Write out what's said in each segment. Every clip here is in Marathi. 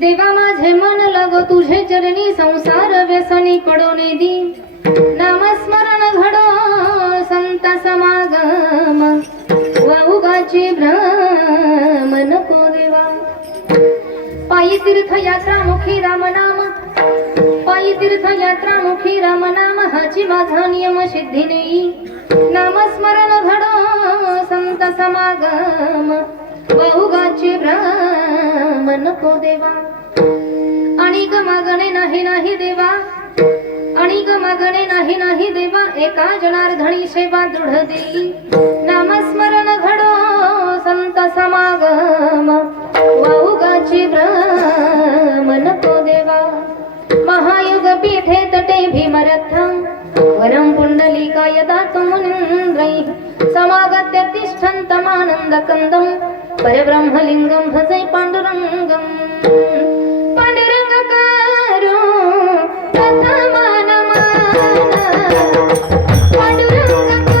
देवा माझे मन लागो तुझे चरणी संसार व्यसनी पडोने दी नामस्मरण घडो संत समागम वाऊगाची भ्रम नको देवा पायी तीर्थ यात्रा मुखी राम नाम पायी तीर्थ यात्रा मुखी राम नाम हाची माझा नियम सिद्धी नेई नामस्मरण घडो संत समागम वाऊगाची भ्रम नको देवा अनिक मागणे नाही नाही देवा अनिक मागणे नाही नाही देवा एका जनार्दनी सेवा दृढ देई नामस्मरण घडो संत समागम वाऊगाची भ्रम नको देवा महायुग पीठे तटे भीमरथ वरं पुंडलिकाय दातुमुनिन्द्रैः समागत्य तिष्ठन्तमानन्द कंदं परब्रह्मलिंगं भजे पांडुरंगं पांडुरंगकारो कथमान मान पांडुरंगकारो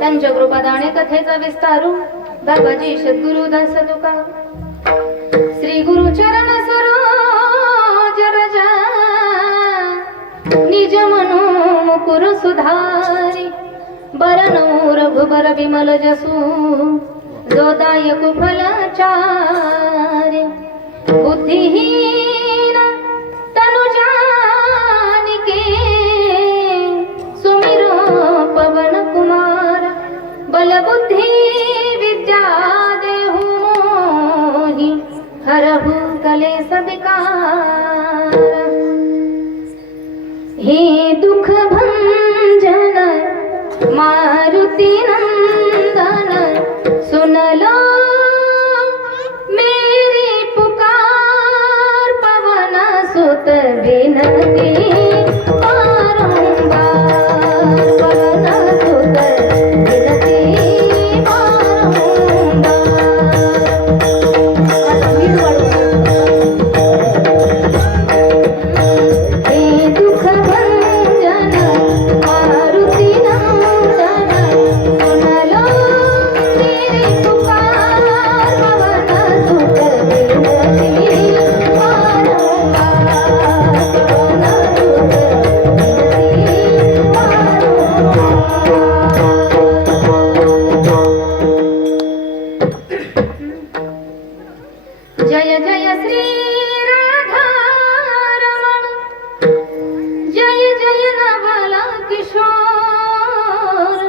त्यांच्या कृपादाने कथेचा विस्तारू दाबाजी सद्गुरु दास तुका श्री गुरु चरण सरोज रजा निज मनो मुकुर सुधारी बरनौ रघुबर विमल जसु जोदायक फलचार्य बुद्धिहीन तनु जानिके सुमिरो पवन कुमार बल बुद्धि विद्या देहु मोहि हरहु कलेश विकार हे दुख भंजन मारुति नंदन सुन लो मेरी पुकार पवन सुत विनती किशोर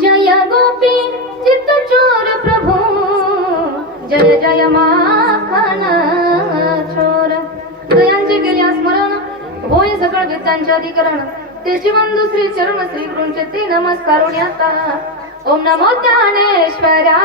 जय गोपी चित्त चोर प्रभु जय जय माखन चोर दयांचे केल्या स्मरण होय सकळ गीतांचे अधिकरण त्याची बंधू श्री चरण श्री गुरूंचे ते नमस्कार आता ओम नमो ज्ञानेश्वरा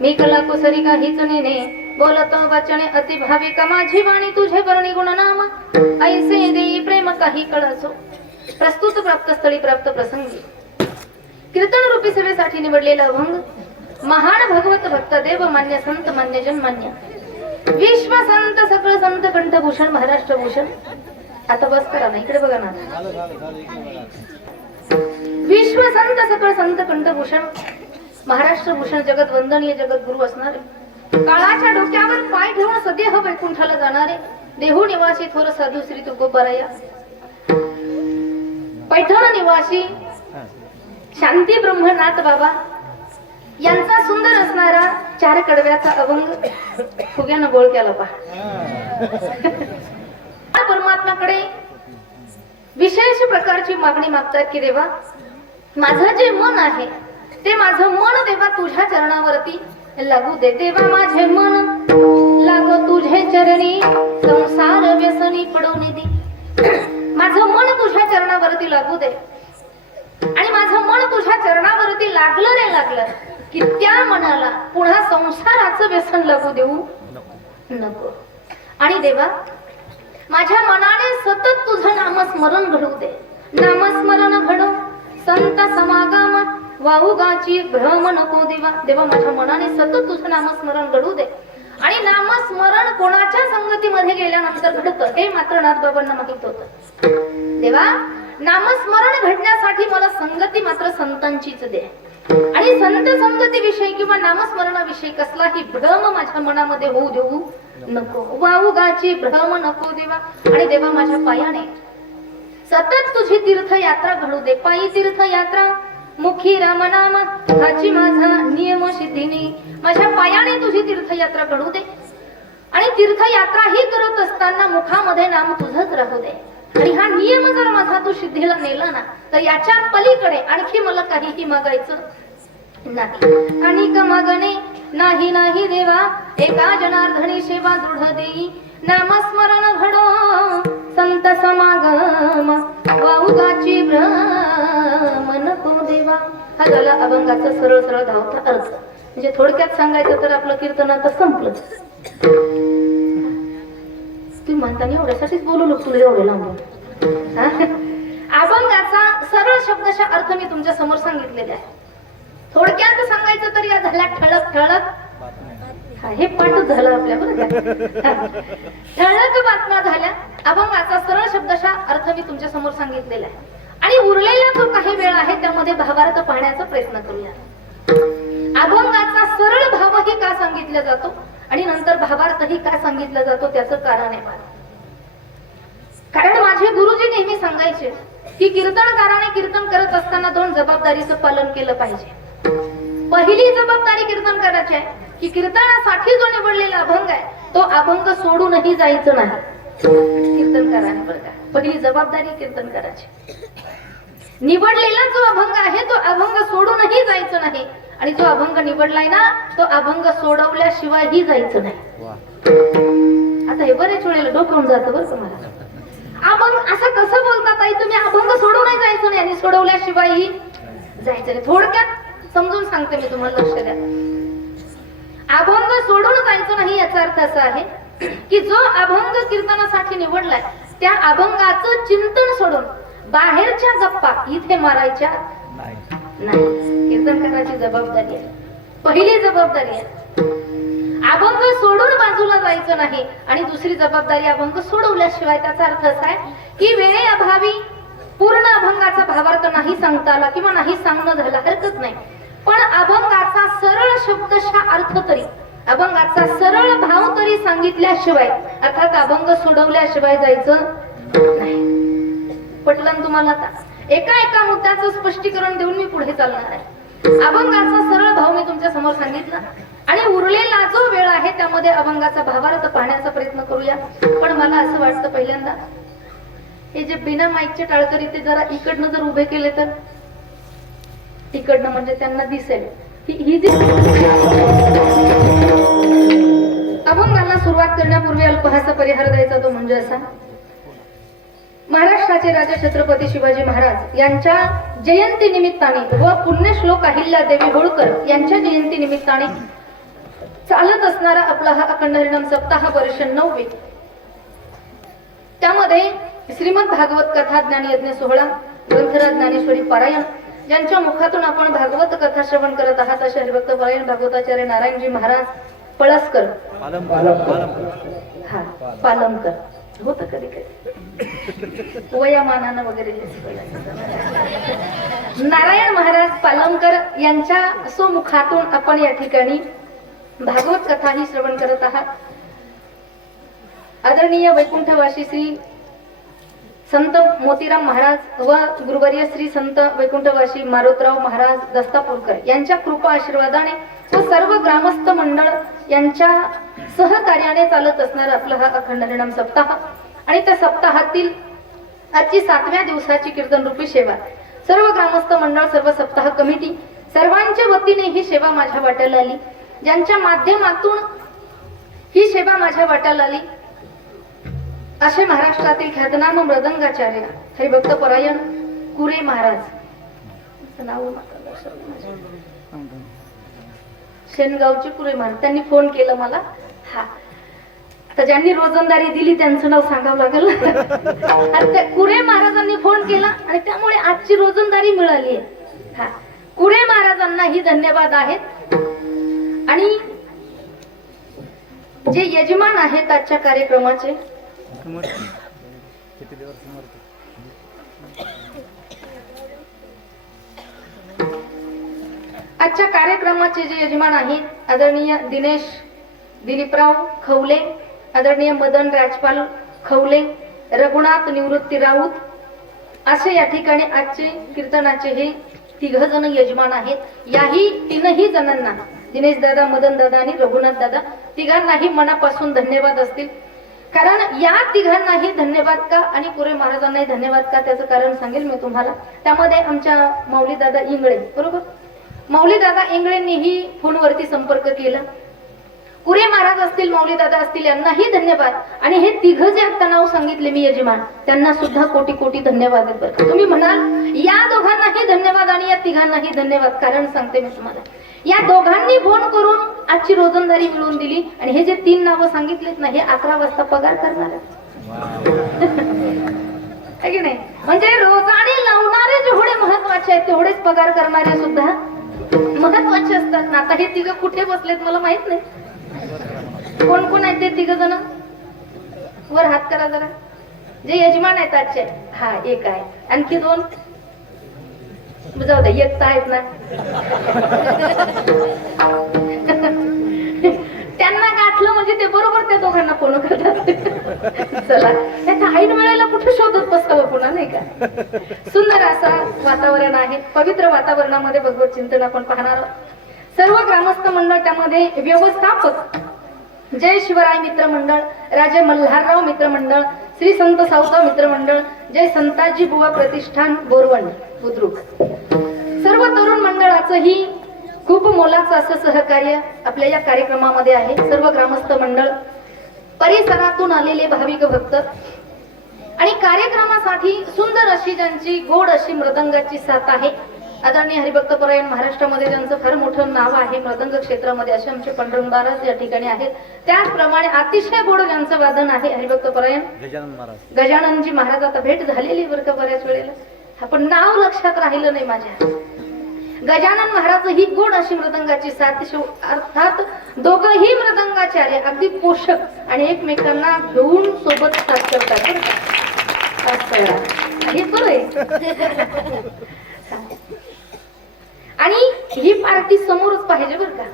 मी कला कुसरी काहीच नेने बोलतो वचने अति भाविक माझी वाणी तुझे वर्णी गुणनाम ऐसे देई प्रेम काही कळसो प्रस्तुत प्राप्त स्थळी प्राप्त प्रसंगी कीर्तन रूपी सेवेसाठी निवडलेला अभंग महान भगवत भक्त देव मान्य संत मान्य जन मान्य विश्व संत सकळ संत कंठभूषण महाराष्ट्र भूषण आता बस करा ना इकडे बघा ना विश्व संत सकळ संत कंठभूषण महाराष्ट्र भूषण जगत वंदनीय जगत गुरु असणारे काळाच्या डोक्यावर पाय ठेवून सदेह वैकुंठाला जाणारे देहू निवासी थोर साधू श्री तुकोबराया पैठण निवासी शांती ब्रह्मनाथ बाबा यांचा सुंदर असणारा चार कडव्याचा अभंग फुग्यानं गोळ केला पहा परमात्म्याकडे विशेष प्रकारची मागणी मागतात की देवा माझं जे मन आहे ते माझं मन देवा तुझ्या चरणावरती लागू दे देवा माझे मन लागो तुझे चरणी संसार व्यसनी पडवणे दे माझं मन तुझ्या चरणावरती लागू दे आणि माझं मन तुझ्या चरणावरती लागलं रे लागलं की त्या मनाला पुन्हा संसाराचं व्यसन लागू देऊ नको आणि देवा माझ्या मनाने सतत तुझं नामस्मरण घडू दे नामस्मरण घडो संत समागम वाहुगाची भ्रम नको देवा देवा माझ्या मनाने सतत तुझं नामस्मरण घडू दे आणि नामस्मरण कोणाच्या संगतीमध्ये गेल्यानंतर घडतं हे मात्र नाथबाबांना माहित होतं देवा नामस्मरण घडण्यासाठी मला संगती मात्र संतांचीच दे आणि संत संगतीविषयी किंवा नामस्मरणाविषयी कसलाही भ्रम माझ्या मनामध्ये होऊ देऊ नको वाहुगाची भ्रम नको देवा आणि देवा माझ्या पायाने सतत तुझी तीर्थयात्रा घडू दे पायी तीर्थयात्रा मुखी रामनाम हाची माझा नियम सिद्धीने माझ्या पायाने तुझी तीर्थयात्रा घडू दे आणि तीर्थयात्रा ही करत असताना मुखामध्ये नाम तुझंच राहू दे आणि हा नियम जर माझा तू सिद्धीला नेला ना तर याच्या पलीकडे आणखी मला काहीही मागायचं नाही आणि का मागणे नाही नाही देवा एका जनार्दनी सेवा दृढ देई नामस्मरण घडो संत समागम वाहुगाची भ्रम नको देवा हा झाला अभंगाचा सरळ सरळ धावता अर्थ म्हणजे थोडक्यात सांगायचं तर आपलं कीर्तन आता संपलं. तुम्ही म्हणताना एवढ्यासाठीच बोलू तुला एवढे लांबून. अभंगाचा सरळ शब्दाचा अर्थ मी तुमच्या समोर सांगितलेला आहे. थोडक्यात सांगायचं तर या झाल्या ठळक ठळक. हे पाठच झालं आपल्या बरोबर. ठळक बातम्या झाल्या. अभंगाचा सरळ शब्दाचा अर्थ मी तुमच्या समोर सांगितलेला आहे. आणि उरलेला जो काही वेळ आहे त्यामध्ये भावार्थ पाहण्याचा प्रयत्न करूया. अभंगाचा सरळ भावही का सांगितला जातो आणि नंतर भावार्थही का सांगितला जातो त्याचं कारण आहे. कारण माझे गुरुजी नेहमी सांगायचे की कीर्तनकाराने कीर्तन करत असताना 2 जबाबदारीचं पालन केलं पाहिजे. पहिली जबाबदारी कीर्तनकाराची आहे की कीर्तनासाठी जो निवडलेला अभंग आहे तो अभंग सोडूनही जायचं नाही. कीर्तनकाराने बघा पहिली जबाबदारी कीर्तनकाराची. निवडलेला जो अभंग आहे तो अभंग सोडूनही जायचं नाही आणि जो अभंग निवडलाय ना तो अभंग सोडवल्याशिवायही जायचं नाही. आता हे बरेच वेळेला डोक्यावरून जातं बरं तुम्हाला. अभंग असं कसं बोलतात आई तुम्ही? अभंग सोडूनही जायचं नाही आणि सोडवल्याशिवायही जायचं नाही. थोडक्यात समजून सांगते मी तुम्हाला, लक्ष द्या. अभंग सोडून जायचं नाही याचा अर्थ असा आहे की जो अभंग कीर्तनासाठी निवडलाय त्या अभंगाचं चिंतन सोडून बाहेरच्या गप्पा इथे मारायच्या नाही. कीर्तनकाराची जबाबदारी आहे, पहिली जबाबदारी आहे. अभंग सोडून बाजूला जायचं नाही. आणि दुसरी जबाबदारी अभंग सोडवल्याशिवाय. त्याचा अर्थ असा आहे की वेळेअभावी पूर्ण अभंगाचा भावार्थ नाही सांगता आला किंवा नाही सांगणं झालं हरकत नाही, पण अभंगाचा सरळ शब्दशः अर्थ तरी, अभंगाचा सरळ भाव तरी सांगितल्याशिवाय, अर्थात अभंग सोडवल्याशिवाय जायचं नाही. पटलं तुम्हाला? आता एका मुद्द्याचं स्पष्टीकरण देऊन मी पुढे चालणार आहे. अभंगाचा सरळ भाव मी तुमच्या समोर सांगितला आणि उरलेला जो वेळ आहे त्यामध्ये अभंगाचा भावार्थ पाहण्याचा प्रयत्न करूया. पण मला असं वाटतं पहिल्यांदा हे जे बिना माईकचे टाळकरी ते जरा इकडनं जर उभे केले तर, इकडनं म्हणजे त्यांना दिसेल ही जी अभंगाला सुरुवात करण्यापूर्वी अल्पहासा परिहार द्यायचा तो म्हणजे असा. महाराष्ट्राचे राजा छत्रपती शिवाजी महाराज यांच्या जयंती निमित्ताने व पुण्यश्लोक अहिल्यादेवी होळकर यांच्या जयंती निमित्ताने चालत असणारा आपला हा अखंड हरिनाम सप्ताह वर्ष 9वे. त्यामध्ये श्रीमद भागवत कथा ज्ञानयज्ञ सोहळा, ग्रंथराज ज्ञानेश्वरी पारायण, ज्यांच्या मुखातून आपण भागवत कथा श्रवण करत आहात असे हरिभक्त पारायण भागवताचार्य नारायणजी महाराज पळसकर, पालमकर होत कधी कधी वयामानानं वगैरे. नारायण महाराज पालमकर यांच्या सुमुखातून आपण या ठिकाणी भागवत कथा ही श्रवण करत आहात. आदरणीय वैकुंठवासी श्री संत मोतीराम महाराज व गुरुवर्य श्री संत वैकुंठवासी मारुतराव महाराज दस्तापूरकर यांच्या कृपा आशीर्वादाने व सर्व ग्रामस्थ मंडळ यांच्या सहकार्याने चालत असणारा आपला हा अखंड हरिनाम सप्ताह आणि त्या सप्ताहातील आजची 7व्या दिवसाची कीर्तन रूपी सेवा. सर्व ग्रामस्थ मंडळ, सर्व सप्ताह कमिटी सर्वांच्या वतीने ही सेवा माझ्या वाट्याला आली. ज्यांच्या माध्यमातून ही सेवा माझ्या वाट्याला आली असे महाराष्ट्रातील ख्यातनाम मृदंगाचार्य हरिभक्त परायण कुरे महाराज, नाव शेनगावचे कुरे महाराज, त्यांनी फोन केला मला. हा आता ज्यांनी रोजंदारी दिली त्यांचं नाव सांगावं लागेल. त्या कुरे महाराजांनी फोन केला आणि त्यामुळे आजची रोजंदारी मिळाली आहे. हा कुरे महाराजांनाही धन्यवाद आहेत. आणि जे यजमान आहेत आजच्या कार्यक्रमाचे आजच्या कार्यक्रमाचे जे यजमान आहेत आदरणीय दिनेश दिलीपराव खवले, आदरणीय मदन राजपाल खवले, रघुनाथ निवृत्ती राऊत असे या ठिकाणी आजचे कीर्तनाचे हे 3 जण यजमान आहेत. याही 3ही जणांना दिनेश दादा, मदन दादा आणि रघुनाथ दादा तिघांनाही मनापासून धन्यवाद असतील. कारण या तिघांनाही धन्यवाद का आणि कुरे महाराजांनाही धन्यवाद का त्याचं कारण सांगेल मी तुम्हाला. त्यामध्ये आमच्या माऊली दादा इंगळे, बरोबर, माऊली दादा इंगळेंनीही फोनवरती संपर्क केला. कुरे महाराज असतील, माऊली दादा असतील, यांनाही धन्यवाद. आणि हे 3 जे आता नाव सांगितले मी यजमान त्यांना सुद्धा कोटी कोटी धन्यवाद आहेत. बरं तुम्ही म्हणाल या दोघांनाही धन्यवाद आणि या 3घांनाही धन्यवाद. कारण सांगते मी तुम्हाला. या दोघांनी फोन रातची रोजंदारी मिळवून दिली आणि हे जे 3 नावं सांगितलेत ना हे 11 वाजता पगार करणार आहे की नाही. म्हणजे रोजाने लावणारे जेवढे महत्वाचे आहेत तेवढेच पगार करणारे सुद्धा महत्वाचे असतात ना. आता हे 3 कुठे बसलेत मला माहित नाही. कोण कोण आहेत ते 3 जण वर हात करा जरा. जे यजमान आहेत आजचे. हा एक आहे. आणखी 2 जाऊ दे एक तर आहेत ना. त्यांना गाठलं म्हणजे ते बरोबर त्या दोघांना फोन करतात. चला त्याच्या ऐन वेळेला कुठे शोधत बसावं पुन्हा नाही का. सुंदर असा वातावरण आहे. पवित्र वातावरणामध्ये भगवत चिंतन आपण पाहणार आहोत. सर्व ग्रामस्थ मंडळ त्यामध्ये व्यवस्थापक जय शिवराय मित्र मंडळ, राजे मल्हारराव मित्र मंडळ, श्री संत सावता मित्र मंडळ, जय संताजी बुवा प्रतिष्ठान बोरवण बुद्रुक. सर्व तरुण मंडळाचंही खूप मोलाचं असं सहकार्य आपल्या या कार्यक्रमामध्ये आहे. सर्व ग्रामस्थ मंडळ, परिसरातून आलेले भाविक भक्त आणि कार्यक्रमासाठी सुंदर अशी ज्यांची गोड अशी मृदंगाची साथ आहे. आदरणीय हरिभक्तपरायण महाराष्ट्रामध्ये ज्यांचं फार मोठं नाव आहे मृदंग क्षेत्रामध्ये असे आमचे पांडुरंग महाराज या ठिकाणी आहेत. त्याचप्रमाणे अतिशय गोड ज्यांचं वादन आहे हरिभक्तपरायण गजाननजी महाराज. आता भेट झालेली बरं का बऱ्याच वेळेला, आपण नाव लक्षात राहिलं नाही माझ्या. गजानन महाराज ही गोड अशी मृदंगाची साथ. अर्थात दोघंही मृदंगाचार्य अगदी पोषक आणि एकमेकांना घेऊन सोबत साथ करतात हे बरं आहे. आणि ही पार्टी समोरच पाहिजे बरं का.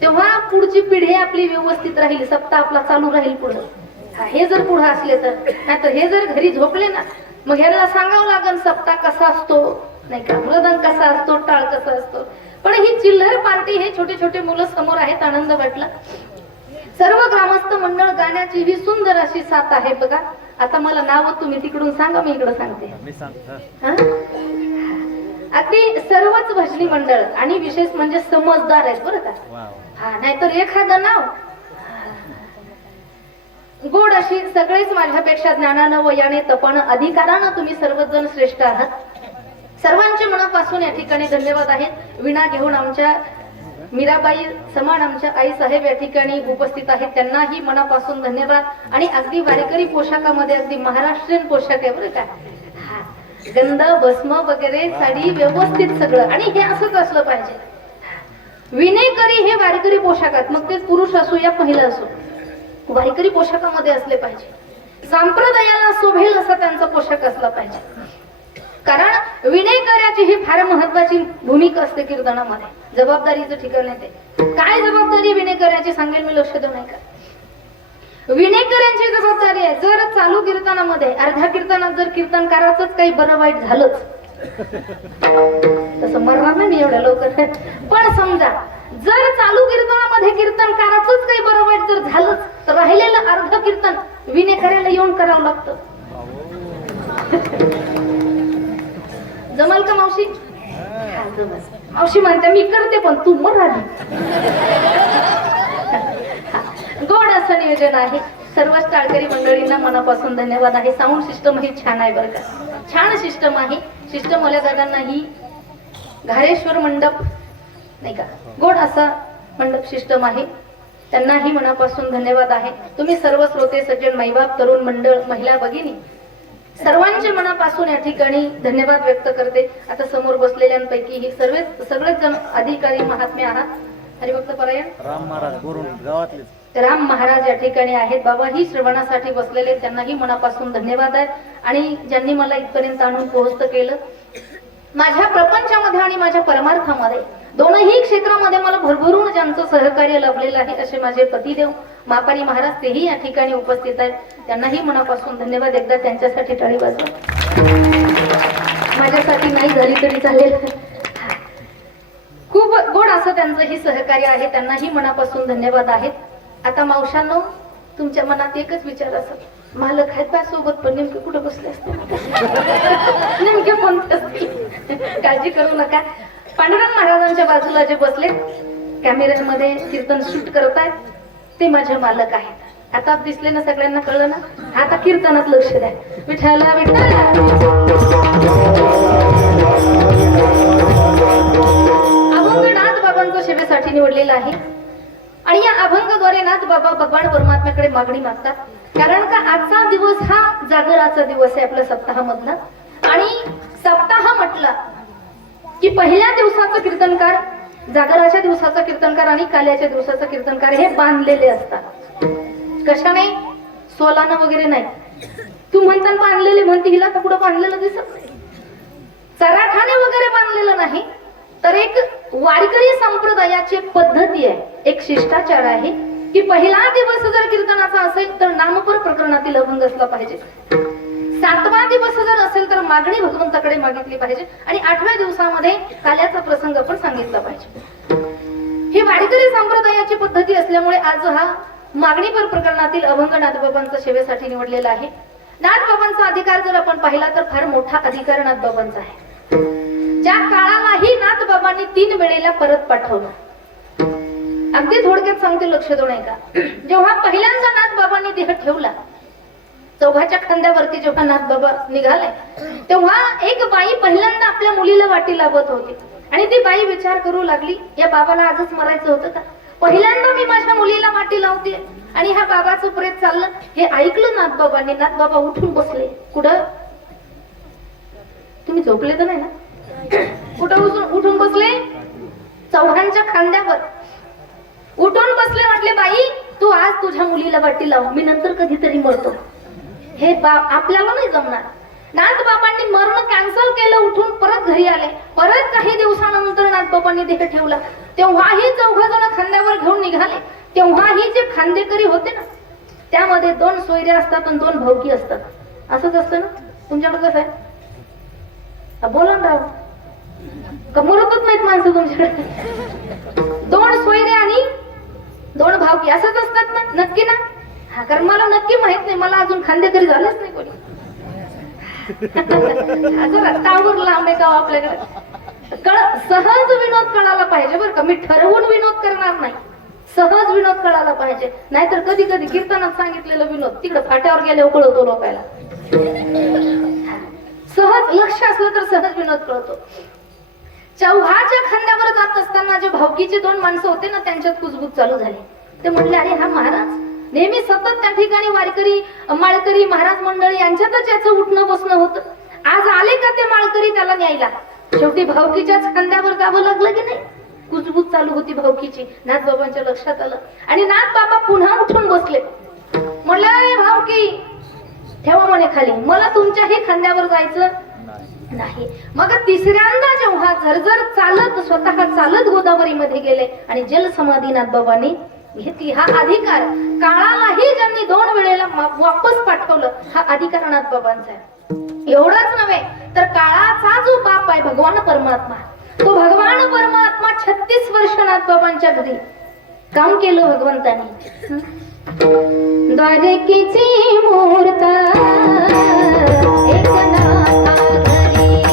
तेव्हा पुढची पिढी आपली व्यवस्थित राहील. सप्ताह आपला चालू राहील पुढं. हे जर पुढे असले तर, नाहीतर हे जर घरी झोपले ना मग ह्याला सांगावं लागेल सप्ताह कसा असतो नाही का, मृदंग कसा असतो, टाळ कसा असतो. पण ही चिल्लर पार्टी, हे छोटे छोटे मुलं समोर आहेत. आनंद वाटला. सर्व ग्रामस्थ मंडळ गाण्याची ही सुंदर अशी साथ आहे बघा. आता मला नाव तुम्ही तिकडून सांगा, मी इकडं सांगते. अगदी सर्वच भजनी मंडळ आणि विशेष म्हणजे समजदार आहेत बरं का. हा नाहीतर एखादं नाव गोड अशी. सगळेच माझ्यापेक्षा ज्ञानानं वयाने तपानं अधिकारानं तुम्ही सर्वजण श्रेष्ठ आहात. सर्वांचे मनापासून या ठिकाणी धन्यवाद आहेत. विणा घेऊन आमच्या मीराबाई समान आमच्या आई साहेब या ठिकाणी उपस्थित आहेत. त्यांनाही मनापासून धन्यवाद. आणि अगदी वारकरी पोशाखामध्ये अगदी महाराष्ट्रीयन पोशाख आहे बरं का. गंध भस्म वगैरे साडी व्यवस्थित सगळं. आणि हे असंच असलं पाहिजे. विनेकरी हे वारकरी पोशाखात, मग ते पुरुष असो या महिला असो, वारकरी पोशाखामध्ये असले पाहिजे. संप्रदायाला शोभेल असा त्यांचा पोशाख असला पाहिजे. कारण विनेकऱ्याची ही फार महत्वाची भूमिका असते कीर्तनामध्ये. जबाबदारीचं ठिकाण येते. काय जबाबदारी विनेकऱ्याची सांगेल मी, लक्ष देऊ नये का. विनेकऱ्यांची जबाबदारी आहे. जर चालू कीर्तनामध्ये अर्ध्या कीर्तनात जर कीर्तनकाराचंच काही बरं वाईट झालंच, तसं मरणार नाही मी एवढ्या लवकर, पण समजा जर चालू कीर्तनामध्ये कीर्तनकाराचंच काही बरं वाईट जर झालंच तर राहिलेलं अर्ध कीर्तन विनेकऱ्याला येऊन करावं लागतं. जमल का मावशी? मावशी म्हणते मी करते पण तू मर आधी. गोड असं नियोजन आहे. सर्व टाळकरी मंडळींना मनापासून धन्यवाद आहे. साऊंड सिस्टम ही छान आहे बरं का. छान सिस्टम आहे. सिस्टम वाल्या दादांनाही घारेश्वर मंडप नाही का गोड असा मंडप सिस्टम आहे. त्यांनाही मनापासून धन्यवाद आहे. तुम्ही सर्व श्रोते सज्जन माईबाप तरुण मंडळ महिला भगिनी सर्वांचे मनापासून या ठिकाणी धन्यवाद व्यक्त करते. आता समोर बसलेल्यांपैकी ही सगळेच जण अधिकारी महात्मे आहात. हरिभक्तपरायण राम महाराज बोरून गावातले राम महाराज या ठिकाणी आहेत. बाबा ही श्रवणासाठी बसलेले, त्यांनाही मनापासून धन्यवाद आहेत. आणि ज्यांनी मला इथपर्यंत आणून पोहोचत केलं. माझ्या प्रपंचामध्ये आणि माझ्या परमार्थामध्ये दोनही क्षेत्रामध्ये मला भरभरून ज्यांचं सहकार्य लाभलेलं आहे असे माझे पतिदेव मापारी महाराज तेही या ठिकाणी उपस्थित आहेत. त्यांनाही मनापासून धन्यवाद. एकदा त्यांच्यासाठी टाळी वाजवा. माझ्यासाठी नाही झाली तरी चालेल. खूप गोड असं त्यांचं ही सहकार्य आहे. त्यांनाही मनापासून धन्यवाद आहेत. आता मावशांनो, तुमच्या मनात एकच विचार असत, मालक आहेत बा सोबत पण नेमके कुठे बसले असते, नेमके कोणते असतील. काळजी करू नका. पांडुरंग महाराजांच्या बाजूला जे बसले कॅमेऱ्यामध्ये कीर्तन शूट करतायत ते माझे मालक आहेत. आता दिसले ना, सगळ्यांना कळलं ना. आता कीर्तनात लक्ष द्या. विठ्ठला विठ्ठला. अभंग नाथ बाबांचं सेवेसाठी निवडलेला आहे. आणि या अभंगाद्वारे नाथ बाबा भगवान परमात्म्याकडे मागणी मागतात. कारण का आजचा दिवस हा जागराचा दिवस आहे आपल्या सप्ताहामधला. आणि सप्ताह म्हटला की पहिल्या दिवसाचं कीर्तनकार, जागराच्या दिवसाचा कीर्तनकार आणि काल्याच्या दिवसाचा कीर्तनकार हे बांधलेले असतात. कशाने? सोलानं वगैरे नाही. तू म्हणताना बांधलेले म्हणते, हिला तर कुठं बांधलेलं दिसत नाही. चराठाने वगैरे बांधलेलं नाही, तर एक वारकरी संप्रदायाची पद्धती आहे, एक शिष्टाचार आहे की पहिला दिवस जर कीर्तनाचा असेल तर नामपर प्रकरणातील अभंग असला पाहिजे. 7वा दिवस जर असेल तर मागणी भगवंताकडे मागितली पाहिजे. आणि 8व्या दिवसामध्ये काल्याचा प्रसंग पण सांगितला पाहिजे. ही वारकरी संप्रदायाची पद्धती असल्यामुळे आज हा मागणीपर प्रकरणातील अभंग नाथबाबांचा सेवेसाठी निवडलेला आहे. नाथबाबांचा अधिकार जर आपण पाहिला तर फार मोठा अधिकार नाथबाबांचा आहे. ज्या काळालाही नाथबाबांनी 3 वेळेला परत पाठवलं. अगदी थोडक्यात सांगते, लक्ष देऊ नये का. जेव्हा पहिल्यांदा नाथबाबांनी देह ठेवला, चौघाच्या खांद्यावरती जेव्हा नाथबाबा निघाले, तेव्हा एक बाई पहिल्यांदा आपल्या मुलीला वाटी लावत होती. आणि ती बाई विचार करू लागली, या बाबाला आजच मरायचं होतं का? पहिल्यांदा मी माझ्या मुलीला वाटी लावते आणि ह्या बाबाचं प्रेत चाललं. हे ऐकलं नाथबाबांनी. नाथबाबा उठून बसले. कुठं? तुम्ही झोपले तर नाही ना? कुठं उठून बसले? चौघांच्या खांद्यावर उठून बसले. म्हटले, बाई तू आज तुझ्या मुलीला वाटी लाव, मी नंतर कधीतरी मरतो. हे आपल्याला नाही जमणार. नाथबाबांनी मरण कॅन्सल केलं, उठून परत घरी आले. परत काही दिवसानंतर नाथबाबांनी देह ठेवला. तेव्हाही 4 जण खांद्यावर घेऊन निघाले. तेव्हाही जे खांदेकरी होते ना, त्यामध्ये 2 सोयरे असतात आणि 2 भावकी असतात. असंच असतं ना तुमच्याकडे? कसं आहे? बोला ना राव, कमरतच नाहीत माणसं तुमच्याकडे. 2 सोयरे आणि 2 भावकी असंच असतात ना? नक्की ना? हा, कारण मला नक्की माहित नाही, मला अजून खांदेकरी झालंच नाही कोणी. असं रस्त्यावर लांब आहे का आपल्याकडे? सहज विनोद कळायला पाहिजे बरं का. मी ठरवून विनोद करणार नाही, सहज विनोद कळायला पाहिजे. नाहीतर कधी कधी कीर्तनात सांगितलेलं विनोद तिकडे फाट्यावर गेल्यावर कळतो लोकायला. सहज लक्ष असलं तर सहज विनोद कळतो. चौघाच्या खांद्यावर जात असताना जे भावकीचे 2 माणसं होते ना, त्यांच्यात कुजबूज चालू झाली. ते म्हटले, अरे हा महाराज नेहमी सतत त्या ठिकाणी वारकरी माळकरी महाराज मंडळी यांच्यातच याचं उठणं बसणं होतं. आज आले का ते माळकरी त्याला न्यायला? शेवटी भावकीच्याच खांद्यावर जावं लागलं की नाही? कुजबूज चालू होती भावकीची. नाथबाबांच्या लक्षात आलं आणि नाथबाबा पुन्हा उठून बसले. म्हणलं, भावकी ठेवा म्हणे खाली, मला तुमच्याही खांद्यावर जायचं नाही. मग तिसऱ्यांदा जेव्हा झरझर चालत स्वतः चालत गोदावरी मध्ये गेले आणि जलसमाधी नाथबाबांनी घेतली. हा अधिकार काळालाही ज्यांनी 2 वेळेला वापस पाठवलं, हा अधिकार नाथबाबांचा आहे. एवढंच नव्हे तर काळाचा जो बाप आहे भगवान परमात्मा, तो भगवान परमात्मा 36 वर्ष नाथबाबांच्या घरी काम केलं भगवंतानी. द्वारकेची मूर्त एकनाथा घरी,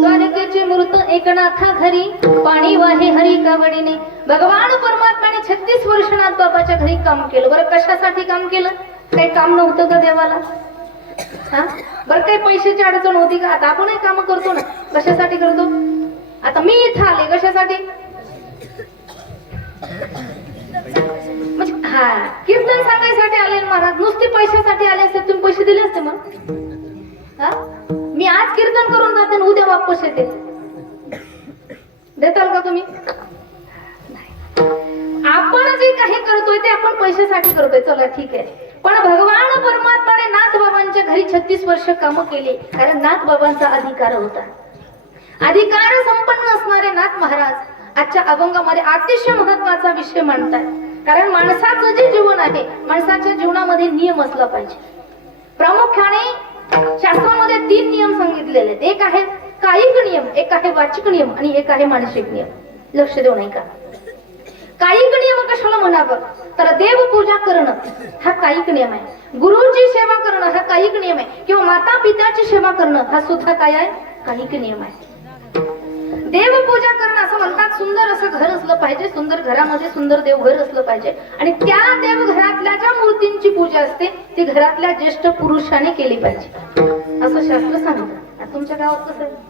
द्वारकेची मूर्त एकनाथा घरी. एकनाथा घरी पाणी वाहे हरी कावडीने. भगवान परमात्म्याने 36 वर्ष नाथबाबाच्या घरी काम केलं. बरं कशासाठी काम केलं? काही काम नव्हतं का देवाला? हा, बरं काही पैशाची अडचण होती का? आता आपणही काम करतो ना. कशासाठी करतो? आता मी इथं आले कशासाठी? म्हणजे हा कीर्तन सांगायसाठी आले ना महाराज, नुसते पैशासाठी आले असते तुम्ही पैसे दिले असते मग? हा मी आज कीर्तन करून जाते आणि उद्या वापस येते, देताल का तुम्ही? आपण जे काही करतोय ते आपण पैशासाठी करतोय, चला ठीक आहे. पण भगवान परमात्माने नाथ बाबांच्या घरी 36 वर्ष कामं केली, कारण नाथ बाबांचा अधिकार होता. अधिकार संपन्न असणारे नाथ महाराज आजच्या अभंगामध्ये अतिशय महत्वाचा विषय मांडतात. कारण माणसाचं जे जीवन आहे, माणसाच्या जीवनामध्ये नियम असला पाहिजे. प्रामुख्याने शास्त्रामध्ये 3 नियम सांगितलेले आहेत. एक आहे कायिक नियम, एक आहे वाचिक नियम आणि एक आहे मानसिक नियम. लक्ष देऊ नाही का? कायिक नियम कशाला म्हणावं तर देवपूजा करणं हा कायिक नियम आहे, गुरुची सेवा करणं हा कायिक नियम आहे, किंवा माता पित्याची सेवा करणं हा सुद्धा काय आहे? कायिक नियम आहे. देवपूजा करणं असं म्हणतात, सुंदर असं घर असलं पाहिजे, सुंदर घरामध्ये सुंदर देवघर असलं पाहिजे, आणि त्या देवघरातल्या ज्या मूर्तींची पूजा असते ती घरातल्या ज्येष्ठ पुरुषाने केली पाहिजे असं शास्त्र सांगतं. तुमच्या गावात कसं आहे?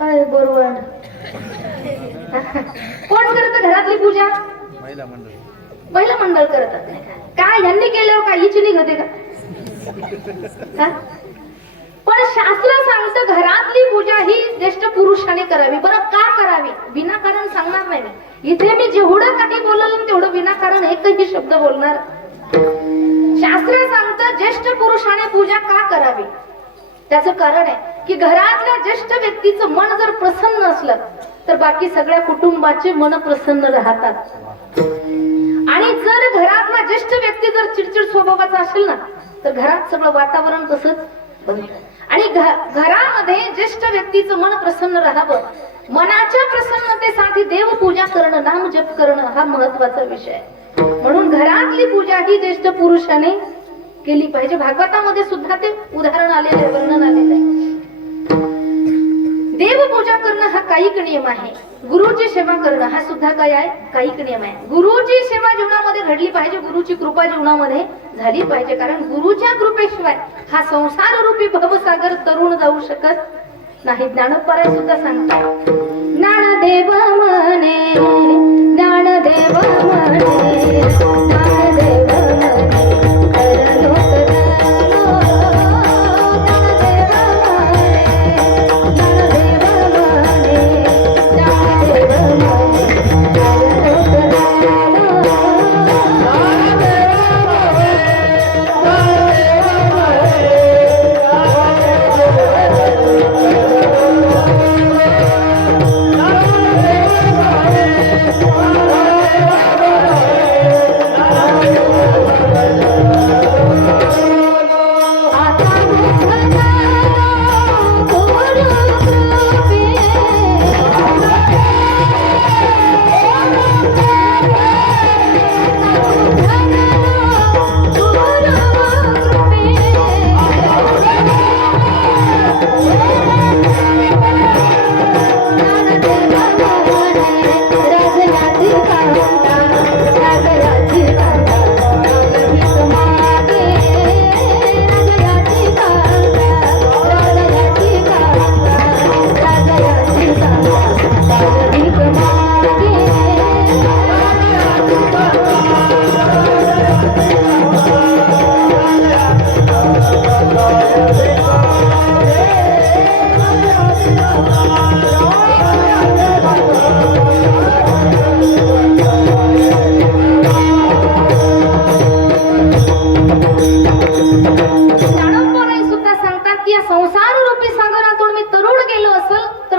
अरे बरोबर. कोण करत घरातली पूजा? महिला मंडळ. महिला मंडळ करतात. नाही का? काय ह्यांनी केल्यावर काय हिची निघते का? पण शास्त्र सांगतं घरातली पूजा ही ज्येष्ठ पुरुषाने करावी. बरं का करावी? विनाकारण सांगणार नाही मी. इथे मी जेवढं काही बोललं तेवढं विनाकारण एकही शब्द बोलणार. शास्त्र सांगतं ज्येष्ठ पुरुषाने पूजा का करावी? त्याचं कारण आहे की घरातल्या ज्येष्ठ व्यक्तीचं मन जर प्रसन्न असलं तर बाकी सगळ्या कुटुंबाचे मन प्रसन्न राहतात. आणि जर घरातला ज्येष्ठ व्यक्ती जर चिडचिड स्वभावाचा असेल ना तर घरात सगळं वातावरण तसंच बनतं. आणि घरामध्ये ज्येष्ठ व्यक्तीचं मन प्रसन्न राहावं, मनाच्या प्रसन्नतेसाठी देवपूजा करणं, नामजप करणं हा महत्वाचा विषय आहे. म्हणून घरातली पूजा ही ज्येष्ठ पुरुषाने केली पाहिजे. भागवतामध्ये सुद्धा ते उदाहरण आलेलं आहे, वर्णन आलेलं आहे. देवपूजा करणं हा कायिक नियम आहे, गुरुची सेवा करणं हा सुद्धा काय आहे? कायिक नियम आहे. गुरुची सेवा जीवनामध्ये घडली पाहिजे, गुरुची कृपा जीवनामध्ये झाली पाहिजे, कारण गुरुच्या कृपेशिवाय हा संसार रूपी भवसागर तरुण जाऊ शकत नाही. ज्ञानोपाराय सुद्धा सांगतात, ज्ञानदेव म्हणे, ज्ञानदेव म्हणे, ज्ञानदेव म्हणे,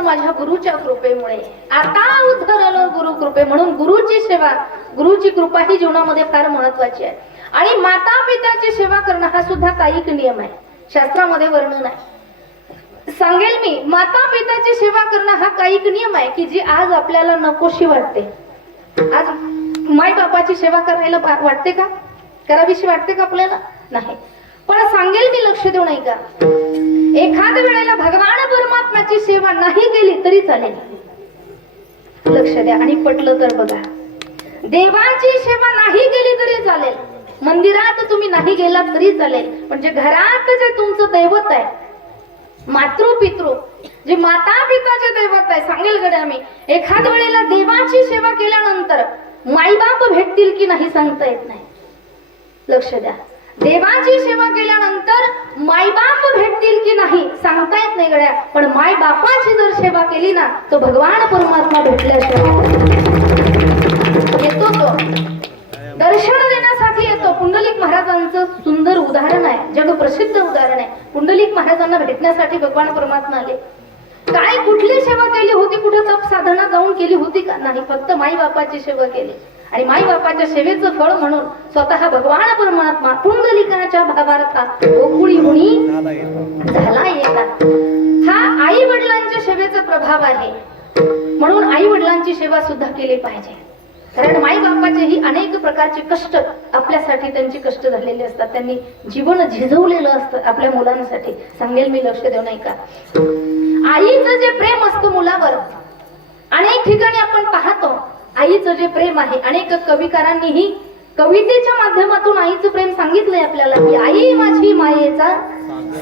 माझ्या गुरुच्या कृपेमुळे आता उद्धरलो गुरु कृपे. म्हणून गुरुची सेवा, गुरुची कृपा ही जीवनामध्ये फार महत्वाची आहे. आणि माता पित्याची सेवा करणं हा सुद्धा कायिक नियम आहे, शास्त्रामध्ये वर्णन आहे. सांगेल मी, माता पित्याची सेवा करणं हा कायिक नियम आहे की जी आज आपल्याला नकोशी वाटते. आज माय बापाची सेवा करायला वाटते का? करावीशी वाटते का आपल्याला? नाही. पण सांगेल मी, लक्ष देऊ नाही का, एखाद्या वेळेला भगवान परमात्म्याची सेवा नाही केली तरी चालेल. लक्ष द्या. आणि पटलं तर बघा, देवाची सेवा नाही केली तरी चालेल, मंदिरात तुम्ही नाही गेला तरी चालेल, म्हणजे घरात जे तुमचं दैवत आहे मातृ पितृ जे माता पिताचे दैवत आहे, सांगेल गड्या मी एखाद वेळेला देवाची सेवा केल्यानंतर माईबाप भेटतील की नाही सांगता येत नाही. लक्ष द्या, देवाची सेवा केल्यानंतर माईबाप भेटतील की नाही सांगता येत नाही गड्या, पण माय बापाची जर सेवा केली ना तो भगवान परमात्मा भेटल्याशिवाय येतो. तो दर्शन देण्यासाठी येतो. पुंडलिक महाराजांचं सुंदर उदाहरण आहे, जगप्रसिद्ध उदाहरण आहे. पुंडलिक महाराजांना भेटण्यासाठी भगवान परमात्मा आले. काय कुठली सेवा केली होती? कुठे तप साधना जाऊन केली होती का? नाही, फक्त माई बापाची सेवा केली. आणि माई बापाच्या सेवेचं फळ म्हणून स्वतः भगवान परमात्मा पुंडलिकाच्या भावार्था गोकुळी मुनी झाला येतात. हा आई वडिलांच्या सेवेचा प्रभाव आहे. म्हणून आई वडिलांची सेवा सुद्धा केली पाहिजे. कारण माई बापाचेही अनेक प्रकारचे कष्ट आपल्यासाठी त्यांचे कष्ट झालेले असतात. त्यांनी जीवन झिजवलेलं असतं आपल्या मुलांसाठी. सांगेल मी, लक्ष देऊ नाही का? आईचं जे प्रेम असतं मुलावर, अनेक ठिकाणी आपण पाहतो आईचं जे प्रेम आहे. अनेक कविकारांनीही कवितेच्या माध्यमातून आईचं प्रेम सांगितलंय आपल्याला की आई माझी मायेचा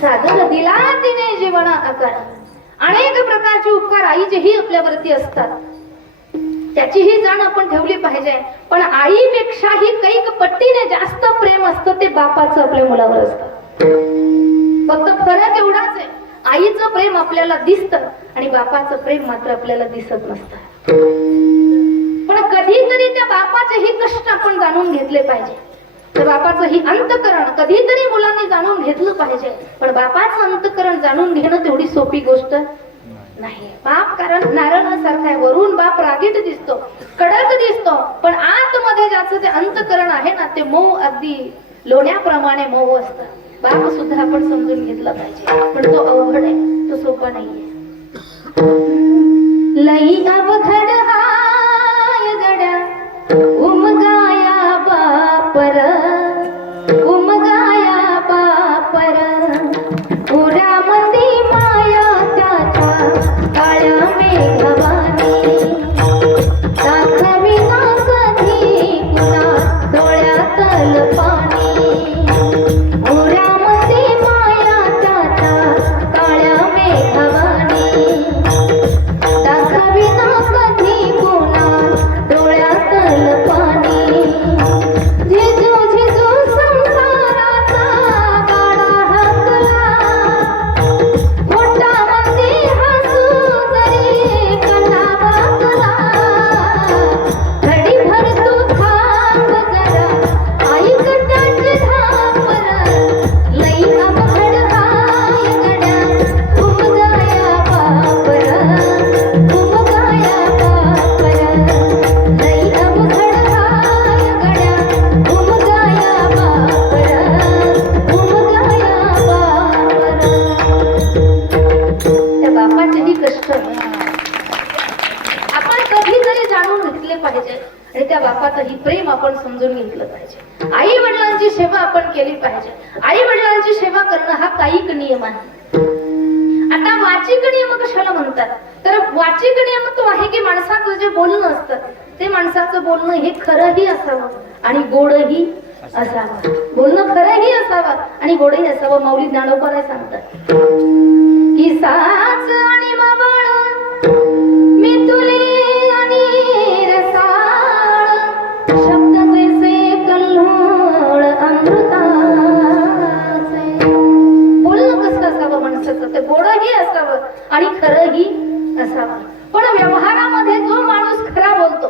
सागर दिला तिने जीवना आकार. अनेक प्रकारचे उपकार आईचेही आपल्यावरती असतात, त्याचीही जाण आपण ठेवली पाहिजे. पण आईपेक्षाही कैक पट्टीने जास्त प्रेम असतं ते बापाचं आपल्या मुलावर असतं. फक्त फरक एवढाच आहे, आईचं प्रेम आपल्याला दिसतं आणि बापाचं प्रेम मात्र आपल्याला दिसत नसतं. पण कधीतरी त्या बापाचेही कष्ट आपण जाणून घेतले पाहिजे. त्या बापाचंही अंतकरण कधीतरी मुलांनी जाणून घेतलं पाहिजे. पण बापाचं अंतकरण जाणून घेणं तेवढी सोपी गोष्ट नाही. बाप कारण नारळासारखा आहे. वरून बाप रागीट दिसतो, कडक दिसतो, पण आतमध्ये ज्याचं ते अंतकरण आहे ना ते मऊ, अगदी लोण्याप्रमाणे मऊ असतं. बाप सुद्धा आपण समजून घेतला पाहिजे. पण तो अवघड आहे, तो सोपा नाहीये. लई अवघड हाय गड्या उमगाया बापर, उमगाया बापर, उरामती माया त्याच्या काळ्या मेघवानी, दाखवी ना कधी कुणा डोळ्यातल पाणी, उरामती माया त्याच्या काळ्या मेघवानी, दाखवी ना कधी कुणा डोळ्यातल पाणी. झिजू झिजू संसाराचा गाडा हाकला, मोठा मंदी हसू जरी कणा वाकला, घडीभर तू थांब जरा ऐक त्याची धापर, लई अवघड हाय गड्या उमगाया बापर, उमगाया बापर, लई अवघड हाय गड्या उमगाया बापर, उमगाया बापर. त्या बापाचेही कष्ट आपण कधीतरी जाणून घेतले पाहिजे आणि त्या बापाचंही प्रेम आपण समजून घेतलं पाहिजे. आई वडिलांची सेवा आपण केली पाहिजे. आई वडिलांची सेवा करणं हा कायिक नियम आहे. आता वाचिक नियम कशाला म्हणतात? तर वाचिक नियम तो आहे की माणसाचं जे बोलणं असतं ते माणसाचं बोलणं हे खरंही असावं आणि गोडही असावं. बोलणं खरंही असावं आणि गोडही असावं. माऊली ज्ञानोबा सांगतात की साच आणि मावळ मी तुले आणि रसाळ, शब्द जैसे कल्होळ अमृताचे. बोलणं कसं असावं माणसाचं? ते गोडही असावं आणि खरंही असावं. पण व्यवहारामध्ये जो माणूस खरा बोलतो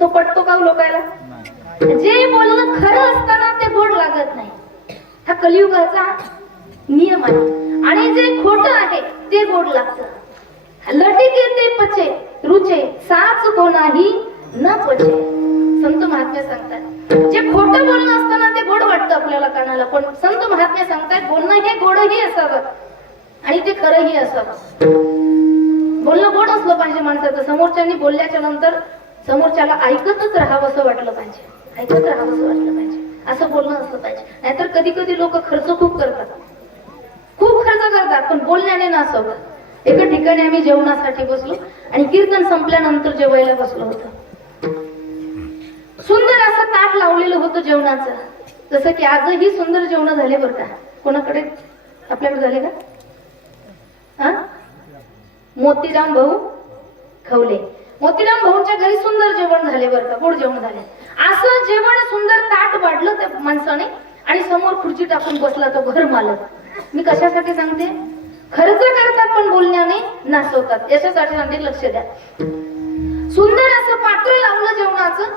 तो पटतो का लोकांना? जे बोलणं खरं असताना ते गोड लागत नाही. हा कलियुगाचा नियम आहे. आणि जे खोटं आहे ते गोड लागतं. लटिके ते पचे रुचे, साच कोणाही न पचे. संत महात्मे सांगतात जे खोटं बोलणं असताना ते गोड वाटतं आपल्याला कानाला, पण संत महात्मे सांगतात बोलणं हे गोडही असावं आणि ते खरंही असावं. बोलणं गोड असलं पाहिजे माणसाचं. समोरच्यांनी बोलल्याच्या नंतर समोरच्याला ऐकतच राहावं असं वाटलं पाहिजे. ऐकत राहावं असं वाटलं पाहिजे. असं बोलणं असलं पाहिजे. नाहीतर कधी कधी लोक खर्च खूप करतात, खूप खर्च करतात, पण बोलण्याने नसावं. एका ठिकाणी आम्ही जेवणासाठी बसलो आणि कीर्तन संपल्यानंतर जेवायला बसलो होतो. सुंदर असं ताट लावलेलं होतं जेवणाचं. जसं की आजही सुंदर जेवण झाले बरं का. कोणाकडे? आपल्याकडे झाले का? हा? मोतीराम भाऊ खवले. मोतीराम भाऊंच्या घरी सुंदर जेवण झाले बरं का, गोड जेवण झाले. असं जेवण सुंदर ताट वाढलं त्या माणसाने आणि समोर खुर्ची टाकून बसला तो घर मालक. मी कशासाठी सांगते? खर्च करतात पण बोलण्याने नाचवतात, याच्यासाठी सांगते, लक्ष द्या. सुंदर असं पात्र लावलं जेवणाचं.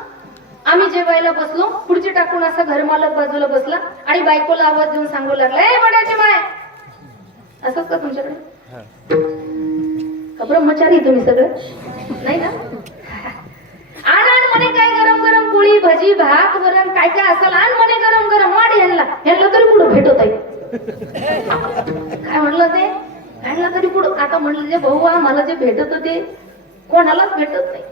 आम्ही जेवायला बसलो, खुर्ची टाकून असा घर मालक बाजूला बसला आणि बायकोला आवाज देऊन सांगू लागला, ए बड्याची माय. असंच का तुमच्याकडे? का ब्रह्मचारी तुम्ही सगळे? नाही ना? आण म्हणे काय गरम गरम पोळी भाजी भात वरण काय काय असेल आण म्हणे गरम गरम वाढ यांना तरी पुढं भेटत आहे. काय म्हणलं ते? यांना तरी पुढं. आता म्हणलं जे भाऊ मला जे भेटत होते कोणालाच भेटत नाही.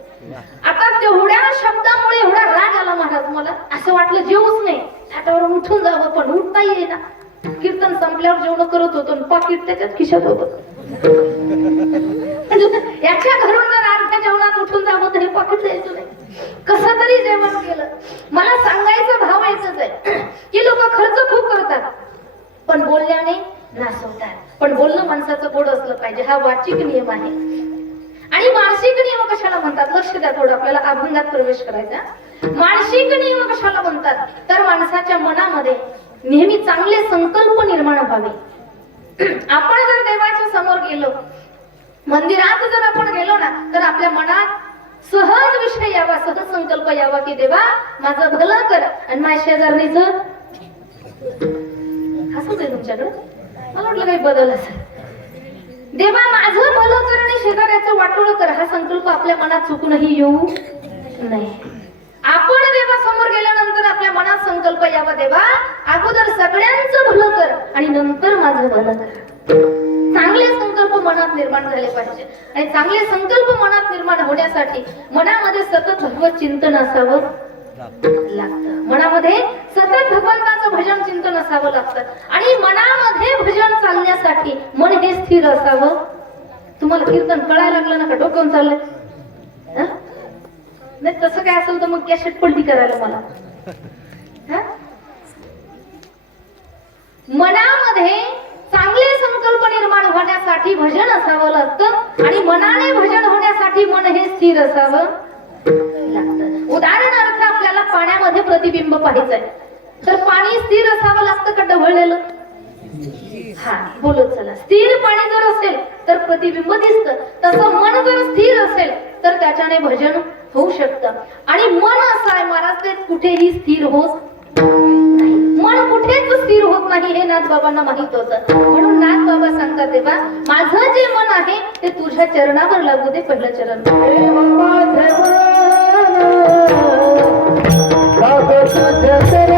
आता तेवढ्या शब्दामुळे एवढा राग आला महाराज मला, असं वाटलं जेवूच नाही, ताटावरून उठून जावं पण उठता येईना. कीर्तन संपल्यावर जेवण करत होतो, पाकिट त्याच्यात खिशात होतं. याच्या घरून जर अर्ध्या जेवणात उठून जावं तरी पाकिट द्यायचं नाही. कसं तरी जेवण केलं. मला सांगायचं भाव यायचंच आहे की लोक खर्च खूप करतात पण बोलल्याने नाचवतात. पण बोलणं माणसाचं गोड असलं पाहिजे, हा वाचिक नियम आहे. आणि मानसिक नियम कशाला म्हणतात? लक्ष द्या थोडं, आपल्याला अभंगात प्रवेश करायचा. मानसिक नियम कशाला म्हणतात? तर माणसाच्या मनामध्ये नेहमी चांगले संकल्प निर्माण व्हावे. आपण जर देवाच्या समोर गेलो, मंदिरात जर आपण गेलो ना, तर आपल्या मनात सहज विषय यावा, सहज संकल्प यावा की देवा माझं भलं कर आणि माझ्या शेजारणीच असंच आहे तुमच्याकडे. मला वाटलं काही बदल असेल. देवा माझं भलं कर आणि शेजाऱ्याचं वाटोळं कर, हा संकल्प आपल्या मनात चुकूनही येऊ नये. आपण देवासमोर गेल्यानंतर आपल्या मनात संकल्प यावा, देवा अगोदर सगळ्यांचं भलं कर आणि नंतर माझं भलं कर. चांगले संकल्प मनात निर्माण झाले पाहिजे. आणि चांगले संकल्प मनात निर्माण होण्यासाठी मनामध्ये सतत भगवत चिंतन असावं लागतं. मनामध्ये सतत भगवंताचं भजन चिंतन असावं लागतं. आणि मनामध्ये भजन चालण्यासाठी मन हे स्थिर असावं. तुम्हाला कीर्तन कळायला लागलं ना का डोक्यावरून चाललंय? नाही तसं काय असेल तर मग कॅसेट पलटी करायला मला. मनामध्ये चांगले संकल्प निर्माण होण्यासाठी भजन असावं लागतं आणि मनाने भजन होण्यासाठी मन हे स्थिर असावं लागतं. उदाहरणार्थ आपल्याला पाण्यामध्ये प्रतिबिंब पाहायचंय तर पाणी स्थिर असावं लागतं का ढवळलेलं? हा बोलत चला. स्थिर पाणी जर असेल तर प्रतिबिंब दिसतं. तसं मन जर स्थिर असेल तर त्याच्याने भजन होऊ शकतं. आणि मन असं आहे महाराज ते कुठेही स्थिर होत नाही. मन कुठेच स्थिर होत नाही हे नाथबाबांना माहित होतं. म्हणून नाथबाबा सांगतात तेव्हा माझं जे मन आहे ते तुझ्या चरणावर लागू दे. पहिलं चरण तुझ्या